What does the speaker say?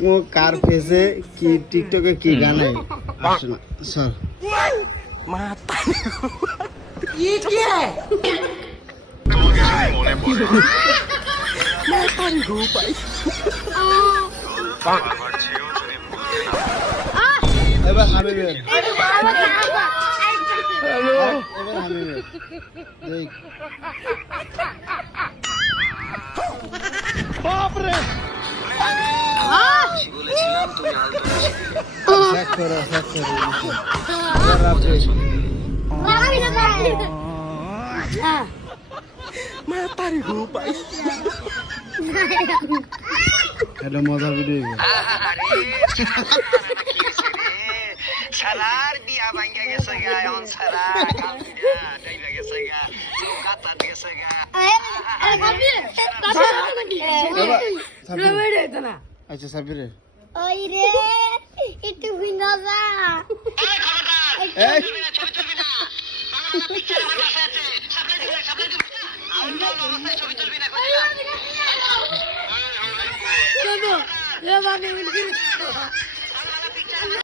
চকমক কার ফেসে কি টিকটকে কি গানে আসে না স্যার মাথা কি কি তোমাকে শুনে মনে পড়ে মাথার ঘুপাই বাবার চেয়েও যদি ভুলতে না এবার হাবিবের হ্যালো এবার হাবিবের দেখ বাপরে বলেছিলাম তুমি আলতো চেক করো এবার রাতে মাথার ঘুপাই এটা মজার ভিডিও সারার বিয়া ভাঙ্গা গেছে গা এখন সারা ডাইবা গেছে গা গাতা গেছে গা আচ্ছা সাবিরে ওই রে একটু ভিন্ন যা এই ছবি তুলবি না আমার পিকচার আমার কাছে আছে সাপ্লাই দিব আর অবস্থায় ছবি তুলবি না চলো